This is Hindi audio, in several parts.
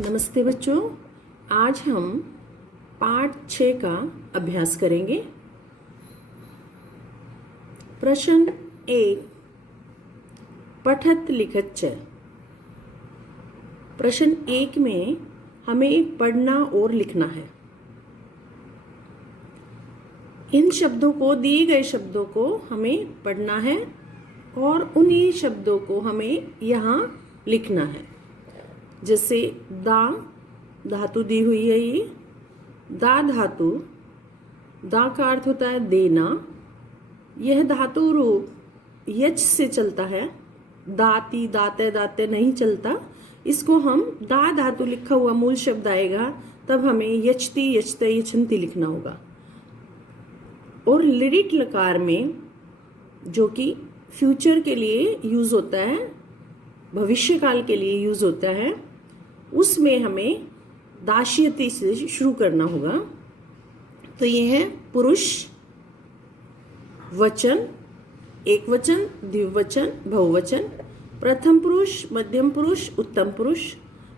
नमस्ते बच्चों, आज हम पाठ 6 का अभ्यास करेंगे। प्रश्न 1, पठत लिखत च। प्रश्न 1 में हमें पढ़ना और लिखना है। इन शब्दों को, दिए गए शब्दों को हमें पढ़ना है और उन्हीं शब्दों को हमें यहाँ लिखना है। जैसे दा धातु दी हुई है, ये दा धातु, दा का अर्थ होता है देना। यह धातु रूप यच से चलता है, दाती दाते दाते नहीं चलता। इसको हम दा धातु लिखा हुआ मूल शब्द आएगा तब हमें यचती यचते यचंती लिखना होगा। और लिरिक लकार में, जो कि फ्यूचर के लिए यूज होता है, भविष्य काल के लिए यूज होता है, उसमें हमें दाश्यति से शुरू करना होगा। तो ये है पुरुष वचन, एक वचन, द्विवचन, बहुवचन, प्रथम पुरुष, मध्यम पुरुष, उत्तम पुरुष।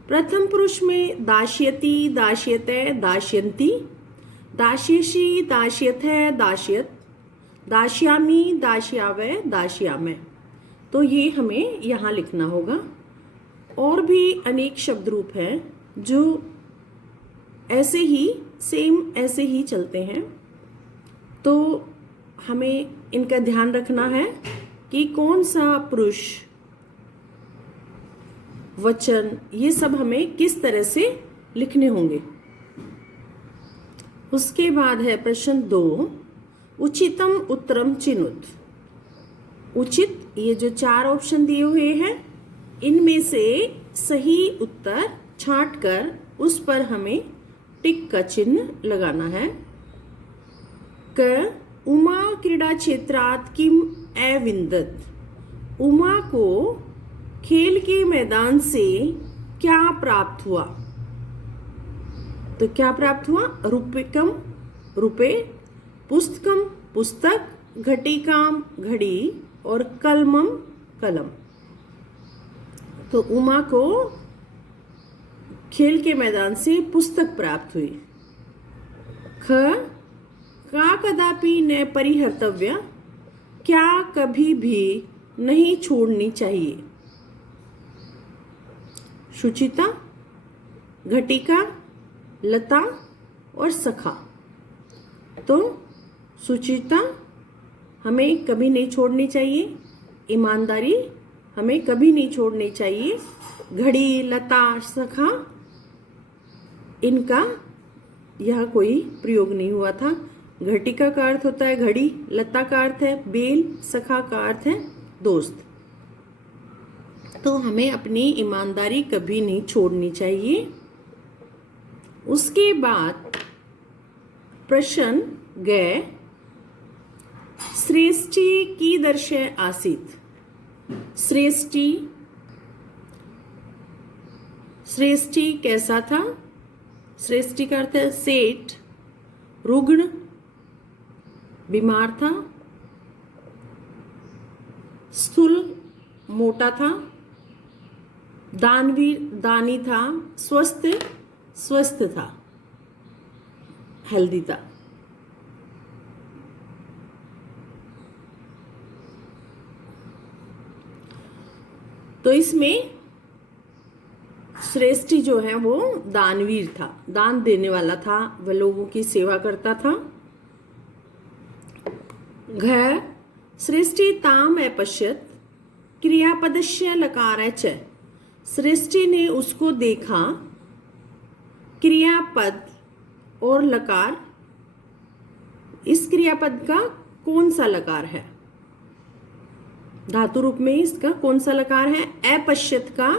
प्रथम पुरुष में दाश्यति, दाश्यते, दाश्यन्ति, दाश्यसि, दाश्यथे, दाश्यत, दाश्यामि, दाश्यावे, दाश्यामे। तो ये हमें यहाँ लिखना होगा। और भी अनेक शब्द रूप हैं जो ऐसे ही, सेम ऐसे ही चलते हैं। तो हमें इनका ध्यान रखना है कि कौन सा पुरुष, वचन, ये सब हमें किस तरह से लिखने होंगे। उसके बाद है प्रश्न 2, उचितम उत्तरम चिनुत। उचित, ये जो 4 ऑप्शन दिए हुए हैं, इनमें से सही उत्तर छांटकर उस पर हमें टिक का चिन्ह लगाना है। क उमा क्रीड़ा क्षेत्रात किम अविंदत। उमा को खेल के मैदान से क्या प्राप्त हुआ? तो क्या प्राप्त हुआ? रूप्यकम रुपए, पुस्तकम पुस्तक, घटिकाम घड़ी और कलमम कलम। तो उमा को खेल के मैदान से पुस्तक प्राप्त हुई। ख का कदापि न परिहर्तव्य। क्या कभी भी नहीं छोड़नी चाहिए। शुचिता, घटिका, लता और सखा। तो शुचिता हमें कभी नहीं छोड़नी चाहिए, ईमानदारी हमें कभी नहीं छोड़नी चाहिए, घड़ी, लता, सखा, इनका यह कोई प्रयोग नहीं हुआ था। घटिका का अर्थ होता है घड़ी, लता का अर्थ है बेल, सखा का अर्थ है दोस्त। तो हमें अपनी ईमानदारी कभी नहीं छोड़नी चाहिए। उसके बाद प्रश्न गए, श्रेष्ठी की दर्शय आसीत। श्रेष्ठी, श्रेष्ठी कैसा था? श्रेष्ठी का अर्थ है सेठ, रुग्ण, बीमार था, स्थूल, मोटा था, दानवीर, दानी था, स्वस्थ, स्वस्थ था, हेल्दी था। तो इसमें श्रेष्ठी जो है वो दानवीर था, दान देने वाला था, वह लोगों की सेवा करता था। घ श्रेष्ठी ताम अपश्यत, क्रियापदस्य लकार च। श्रेष्ठी ने उसको देखा, क्रियापद और लकार, इस क्रियापद का कौन सा लकार है? धातु रूप में इसका कौन सा लकार है? अपश्यत का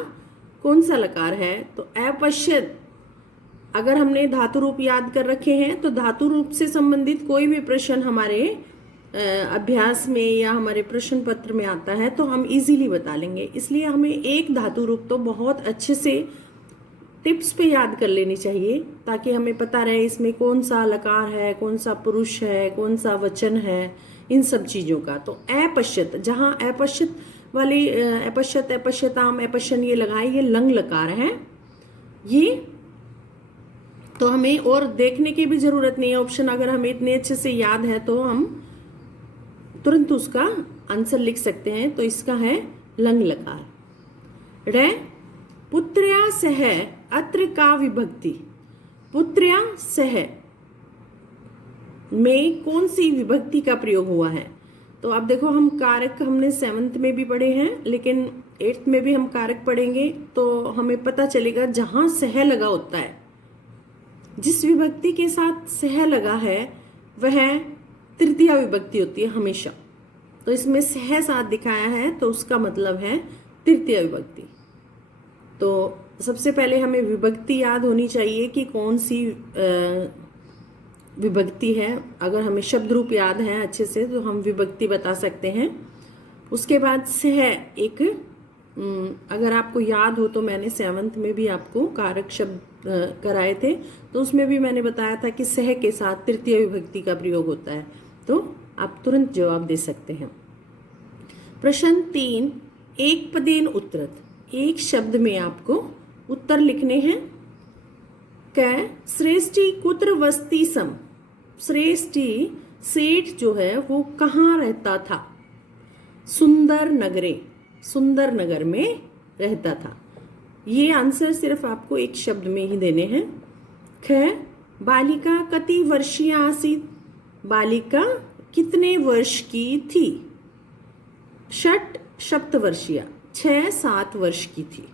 कौन सा लकार है? तो अपश्यत, अगर हमने धातु रूप याद कर रखे हैं तो धातु रूप से संबंधित कोई भी प्रश्न हमारे अभ्यास में या हमारे प्रश्न पत्र में आता है तो हम इजीली बता लेंगे। इसलिए हमें एक धातु रूप तो बहुत अच्छे से टिप्स पे याद कर लेनी चाहिए ताकि हमें पता रहे इसमें कौन सा लकार है, कौन सा पुरुष है, कौन सा वचन है, इन सब चीजों का। तो अपश्यत, जहां अपश्यत वाली अपश्यत, अपश्यताम, अपश्यन ये लगाए, ये लंग लकार है। ये तो हमें और देखने की भी जरूरत नहीं है ऑप्शन, अगर हमें इतने अच्छे से याद है तो हम तुरंत उसका आंसर लिख सकते हैं। तो इसका है लंग लकार। रे पुत्र्या सह अत्र का विभक्ति, पुत्र्या सह में कौन सी विभक्ति का प्रयोग हुआ है? तो अब देखो, हम कारक हमने 7th में भी पढ़े हैं, लेकिन 8th में भी हम कारक पढ़ेंगे तो हमें पता चलेगा जहां सह लगा होता है, जिस विभक्ति के साथ सह लगा है वह तृतीया विभक्ति होती है हमेशा। तो इसमें सह साथ दिखाया है तो उसका मतलब है तृतीया विभक्ति। तो सबसे पहले हमें विभक्ति याद होनी चाहिए कि कौन सी विभक्ति है। अगर हमें शब्द रूप याद है अच्छे से तो हम विभक्ति बता सकते हैं। उसके बाद सह एक, अगर आपको याद हो तो मैंने 7th में भी आपको कारक शब्द कराए थे, तो उसमें भी मैंने बताया था कि सह के साथ तृतीय विभक्ति का प्रयोग होता है। तो आप तुरंत जवाब दे सकते हैं। प्रश्न 3, एक पदेन उत्तरत, एक शब्द में आपको उत्तर लिखने हैं। क श्रेष्ठी कुत्र वस्ती सम, श्रेष्ठी सेठ जो है वो कहाँ रहता था? सुंदर नगरे, सुंदर नगर में रहता था। ये आंसर सिर्फ आपको एक शब्द में ही देने हैं। ख बालिका कति वर्षीय आसीत, बालिका कितने वर्ष की थी? षट सप्तवर्षीय, 6-7 वर्ष की थी।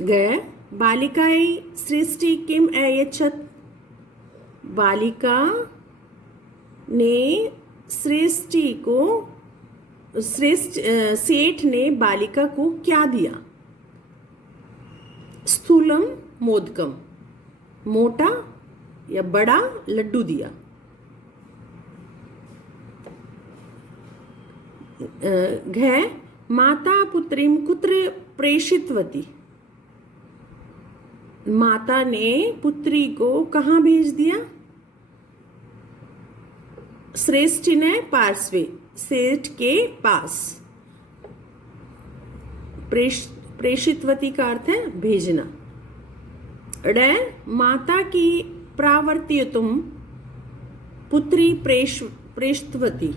ग बालिकाए सृष्टि किम अयच्छत, बालिका ने सृष्टि को, सेठ ने बालिका को क्या दिया? स्थूलम मोदकम, मोटा या बड़ा लड्डू दिया। घ माता पुत्रीम कुत्र प्रेषितवती, माता ने पुत्री को कहाँ भेज दिया? श्रेष्ठी ने पार्श्वे, सेठ के पास। प्रेषितवती का अर्थ है भेजना। ड माता की प्रावर्त्य तुम पुत्री प्रेषितवती,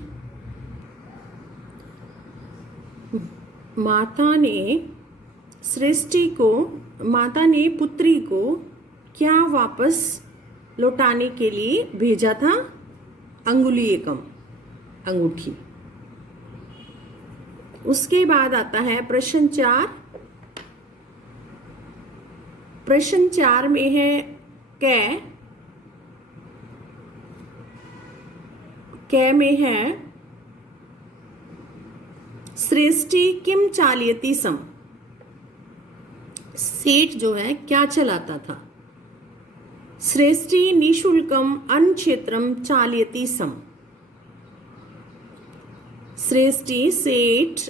माता ने सृष्टि को, माता ने पुत्री को क्या वापस लौटाने के लिए भेजा था? अंगुलीयकम, अंगूठी। उसके बाद आता है प्रश्न 4। प्रश्न 4 में है कै में है श्रेष्ठी किम चालयति सम, सेठ जो है क्या चलाता था? श्रेष्ठी निशुल्कम अन्न क्षेत्रम चालयति सम, श्रेष्ठी सेठ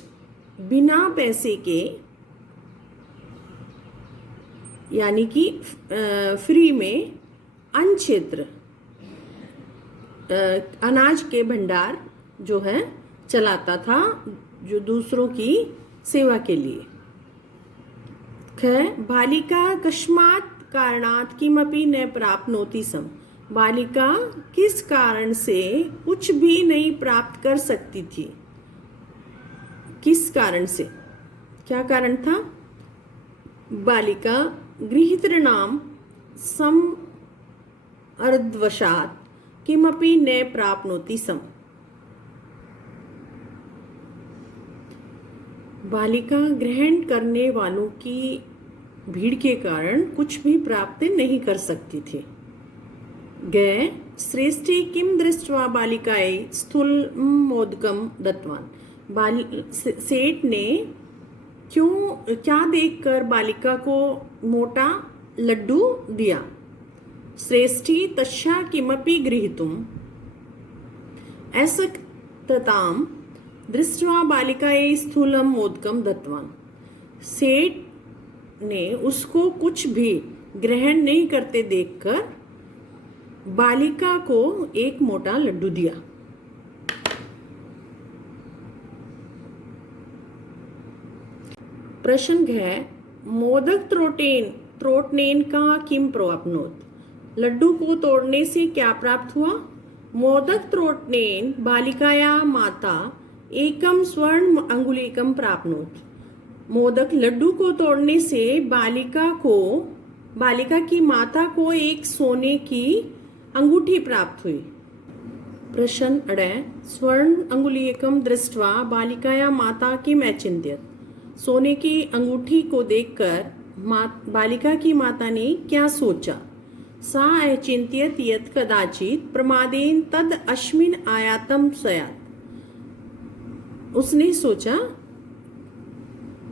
बिना पैसे के यानी कि फ्री में अन्न क्षेत्र, अनाज के भंडार जो है चलाता था, जो दूसरों की सेवा के लिए। ख बालिका कस्मात् कारणात् किमपि न प्राप्नोति सम, बालिका किस कारण से कुछ भी नहीं प्राप्त कर सकती थी? किस कारण से, क्या कारण था? बालिका गृहीतॄणां सम अर्धवशात् किमपि न प्राप्नोति सम, बालिका ग्रहण करने वालों की भीड़ के कारण कुछ भी प्राप्त नहीं कर सकती थी। ग श्रेष्ठी किम दृष्ट्वा बालिकाए स्थूलमोदकम दत्तवान, सेठ ने क्या देखकर बालिका को मोटा लड्डू दिया? श्रेष्ठी तस्या किमपि गृहीतुम असक्तताम दृष्ट्वा बालिकाए स्थूलम मोदकम दत्तवान, सेठ ने उसको कुछ भी ग्रहण नहीं करते देखकर बालिका को एक मोटा लड्डू दिया। प्रश्न है मोदक त्रोटनेन का किम प्राप्नोत, लड्डू को तोड़ने से क्या प्राप्त हुआ। मोदक त्रोटनेन बालिकाया माता एकम स्वर्ण अंगुलीकम प्राप्नोत, मोदक लड्डू को तोड़ने से बालिका की माता को एक सोने की अंगूठी प्राप्त हुई। प्रश्न अड़े स्वर्ण अंगुलीकम दृष्ट्वा बालिकाया माता किम अचिंत्यत, सोने की अंगूठी को देखकर बालिका की माता ने क्या सोचा। सा अचिंत्यत यत् कदाचित प्रमादेन तद अस्मिन् आयातम स्यात्, उसने सोचा,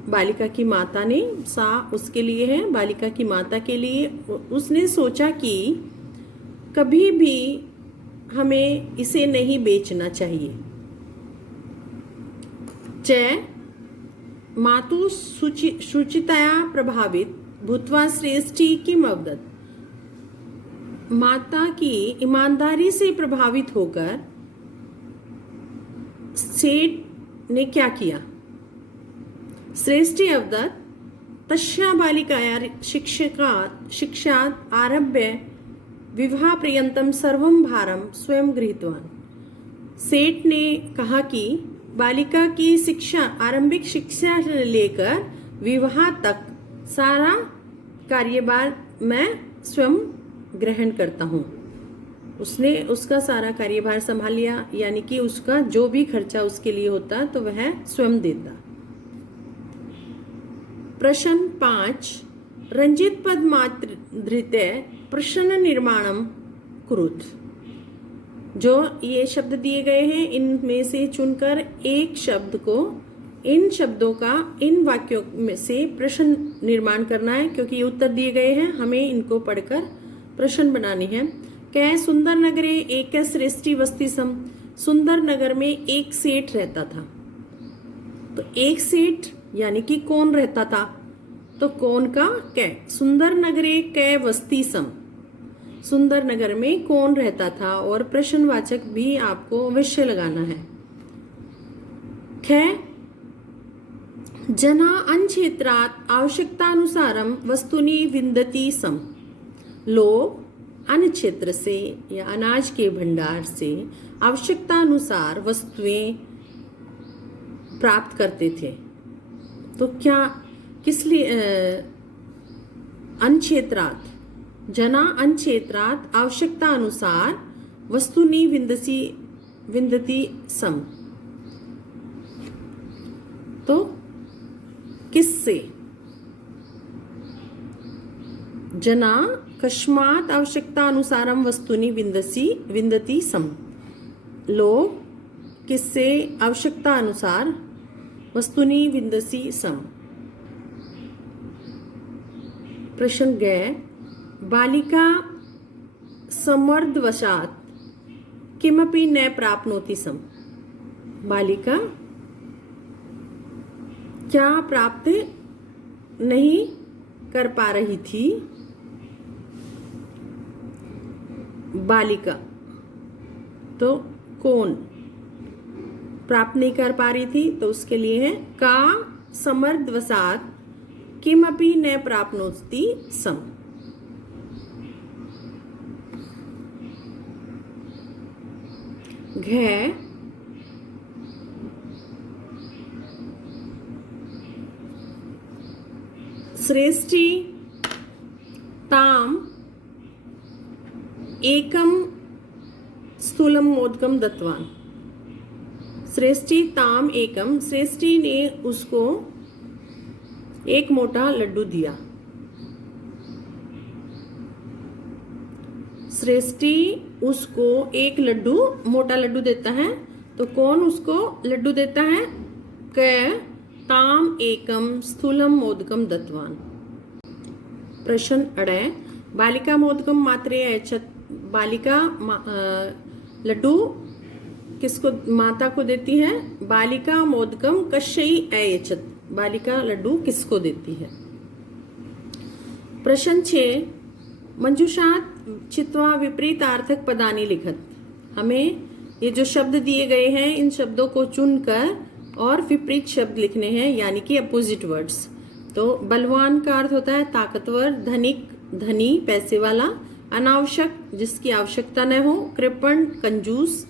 बालिका की माता ने, सा उसके लिए है, बालिका की माता के लिए, उसने सोचा कि कभी भी हमें इसे नहीं बेचना चाहिए। च मातु शुचितया प्रभावित भूत्वा श्रेष्ठी किम अवदत्, माता की ईमानदारी से प्रभावित होकर सेठ ने क्या किया। श्रेष्ठी अवदत् तस्या बालिकाया शिक्षात् आरभ्य विवाह पर्यंतम सर्वं भारम स्वयं गृहीतवान, सेठ ने कहा कि बालिका की शिक्षा, आरंभिक शिक्षा से लेकर विवाह तक सारा कार्यभार मैं स्वयं ग्रहण करता हूँ। उसने उसका सारा कार्यभार संभाल लिया, यानी कि उसका जो भी खर्चा उसके लिए होता तो वह स्वयं देता। प्रश्न 5, रंजित पद मात्र धृत्य प्रश्न निर्माणम कुरुत, जो ये शब्द दिए गए हैं इनमें से चुनकर एक शब्द को, इन शब्दों का इन वाक्यों में से प्रश्न निर्माण करना है, क्योंकि ये उत्तर दिए गए हैं, हमें इनको पढ़कर प्रश्न बनानी है। कै सुंदर नगरे एक श्रेष्ठी वस्ती सम, सुंदर नगर में एक सेठ रहता था। तो एक सेठ यानी कि कौन रहता था, तो कौन का कै, सुंदर नगरे कै वस्ती सम, सुंदर नगर में कौन रहता था, और प्रश्नवाचक भी आपको अवश्य लगाना है। ख जना अन्क्षेत्रात् आवश्यकतानुसारम वस्तुनि विन्दति सम, लोग अन्य क्षेत्र से या अनाज के भंडार से आवश्यकतानुसार वस्तुएं प्राप्त करते थे। तो क्या किस लिए अन्क्षेत्रात्, जना अन्क्षेत्रात् आवश्यकता अनुसार वस्तुनि विन्दति सम, तो किससे, जना कस्मात् आवश्यकता अनुसारम वस्तुनि विन्दति सम, लोग किससे आवश्यकता अनुसार वस्तुनि विन्दति सम। प्रश्न ग बालिका समर्दवशात् किमपि न प्राप्नोति सम, बालिका क्या प्राप्त नहीं कर पा रही थी। बालिका तो कौन प्राप्त नहीं कर पा रही थी, तो उसके लिए है का समर्दवशात् किमपि न प्राप्नोति सम। घ श्रेष्ठी ताम एकम स्थूलम मोदकम दत्तवान, श्रेष्ठी ताम एकम, श्रेष्ठी ने उसको एक मोटा लड्डू दिया। श्रेष्ठी उसको एक लड्डू, मोटा लड्डू देता है, तो कौन उसको लड्डू देता है, क ताम एकम स्थूलम मोदकम दत्तवान। प्रश्न अड़े बालिका मोदकम मात्रे अयच्छत्, बालिका लड्डू किसको, माता को देती है। बालिका मोदकम कश्यई अयच्छत्, बालिका लड्डू किसको देती है। प्रश्न 6 मंजूषात् चित्वा विपरीतार्थक पदानि लिखत, हमें ये जो शब्द दिए गए हैं इन शब्दों को चुनकर और विपरीत शब्द लिखने हैं, यानी कि अपोजिट वर्ड्स। तो बलवान का अर्थ होता है ताकतवर, धनिक धनी पैसे वाला, अनावश्यक जिसकी आवश्यकता न हो, कृपण कंजूस,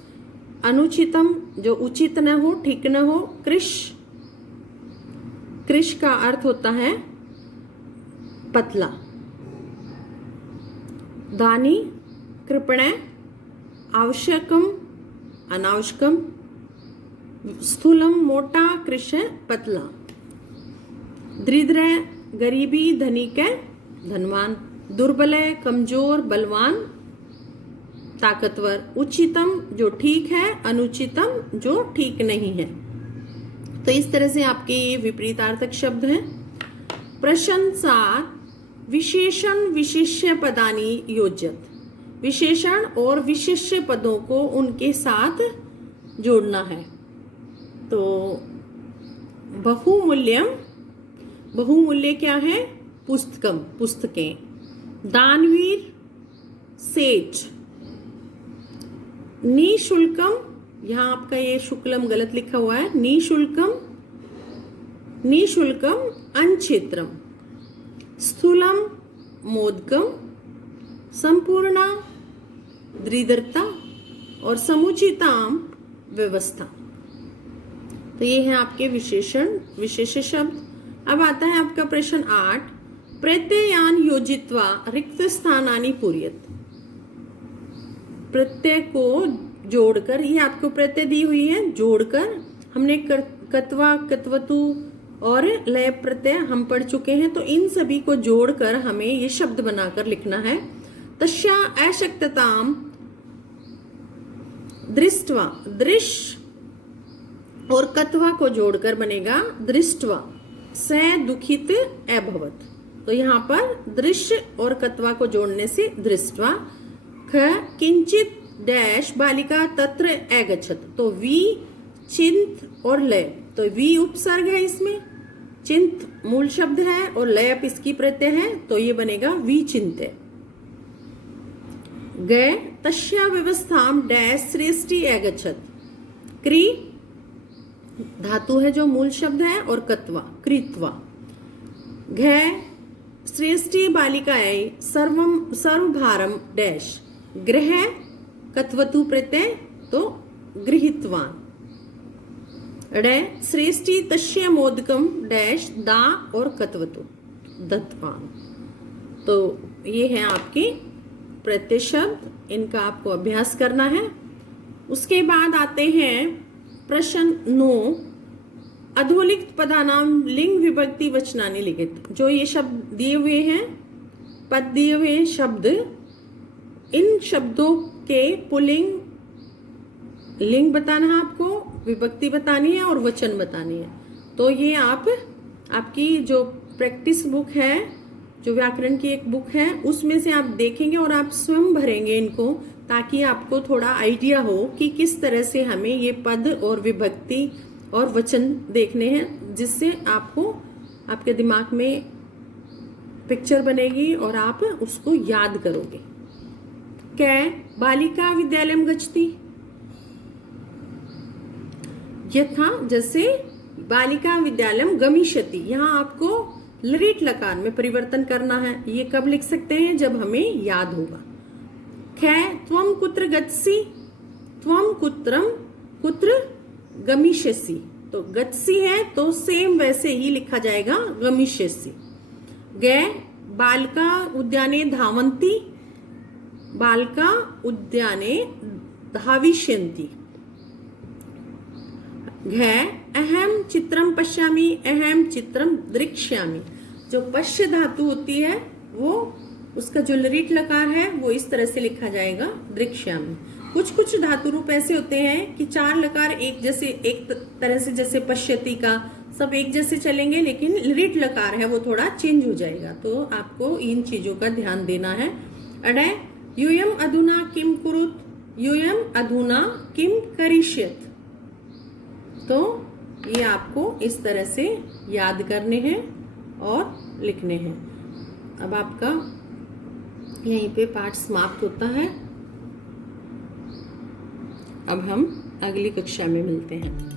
अनुचितम जो उचित न हो, ठीक न हो, कृश कृश का अर्थ होता है पतला, दानी कृपण, आवश्यकम अनावश्यकम, स्थूलम मोटा, कृश पतला, दरिद्र गरीबी, धनिक धनवान, दुर्बल कमजोर, बलवान ताकतवर, उचितम जो ठीक है, अनुचितम जो ठीक नहीं है। तो इस तरह से आपके ये विपरीतार्थक शब्द हैं। प्रशंसा विशेषण विशेष्य पदानी योज्यत, विशेषण और विशेष्य पदों को उनके साथ जोड़ना है। तो बहुमूल्यम, बहुमूल्य क्या है? पुस्तकम पुस्तकें, दानवीर सेठ, निशुल्कम, यहाँ आपका ये शुक्लम गलत लिखा हुआ है, निशुल्कम निशुल्कम अनक्षेत्रम, स्थूलम मोदकम, संपूर्णा दृढ़ता और समुचिताम व्यवस्था। तो ये है आपके विशेषण विशेष शब्द। अब आता है आपका प्रश्न 8, प्रत्ययान योजित्वा रिक्त स्थानानि पूर्यत। प्रत्यय को जोड़कर, ये आपको प्रत्यय दी हुई है, जोड़कर हमने कत्वा कत्वतु और लय प्रत्यय हम पढ़ चुके हैं। तो इन सभी को जोड़कर हमें ये शब्द बनाकर लिखना है। तस्या अशक्तताम दृष्ट्वा, दृश्य और कत्वा को जोड़कर बनेगा दृष्ट्वा स दुखित अभवत। तो यहाँ पर दृश्य और कत्वा को जोड़ने से दृष्ट्वा। ख किंचित डैश बालिका तत्र अगच्छत, तो वी चिंत और लय, तो वी उपसर्ग है इसमें, चिंत मूल शब्द है और लय इसकी प्रत्यय है, तो ये बनेगा वी चिंत्य। गए तस्या व्यवस्थाम डैश श्रेष्ठी अगच्छत, क्री धातु है जो मूल शब्द है और कत्वा कृत्वा। घ श्रेष्ठी बालिकाएं सर्वम सर्वभारम डैश, गृह कत्वतु प्रत्यय तो गृहीतवान। ड श्रेष्ठी तस्य मोदकम डैश दा और कत्वतु दत्तवान। तो ये है आपके प्रत्यय शब्द, इनका आपको अभ्यास करना है। उसके बाद आते हैं प्रश्न 9, अधोलिखित पदानाम लिंग विभक्ति वचनानि लिखित। जो ये शब्द दिए हुए हैं, पद दिए हुए हैं शब्द, इन शब्दों के पुल्लिंग लिंग बताना है आपको, विभक्ति बतानी है और वचन बतानी है। तो ये आप आपकी जो प्रैक्टिस बुक है, जो व्याकरण की एक बुक है, उसमें से आप देखेंगे और आप स्वयं भरेंगे इनको, ताकि आपको थोड़ा आइडिया हो कि किस तरह से हमें ये पद और विभक्ति और वचन देखने हैं, जिससे आपको आपके दिमाग में पिक्चर बनेगी और आप उसको याद करोगे। कै बालिका विद्यालयम गच्छति, यथा जैसे बालिका विद्यालयम गमिष्यति, यहाँ आपको लृट लकार में परिवर्तन करना है। ये कब लिख सकते हैं? जब हमें याद होगा। कै त्वम कुत्र गच्छसि, त्वम कुत्रम कुत्र गमिष्यसि, तो गच्छसि है तो सेम वैसे ही लिखा जाएगा गमिष्यसि। गै बालिका उद्याने धावन्ति, बालिका उद्याने धाविष्यन्ति। घ अहम चित्रम पश्यामि, अहम चित्रम दृक्ष्यामि। जो पश्य धातु होती है वो उसका जो लृट लकार है वो इस तरह से लिखा जाएगा दृक्ष्यामि। कुछ कुछ धातु रूप ऐसे होते हैं कि चार लकार एक जैसे, एक तरह से, जैसे पश्यति का सब एक जैसे चलेंगे, लेकिन लृट लकार है वो थोड़ा चेंज हो जाएगा। तो आपको इन चीजों का ध्यान देना है। अडय यूयम अधुना किम कुरुत, यूयम अधुना किम करिष्यत। तो ये आपको इस तरह से याद करने हैं और लिखने हैं। अब आपका यहीं पे पाठ समाप्त होता है। अब हम अगली कक्षा में मिलते हैं।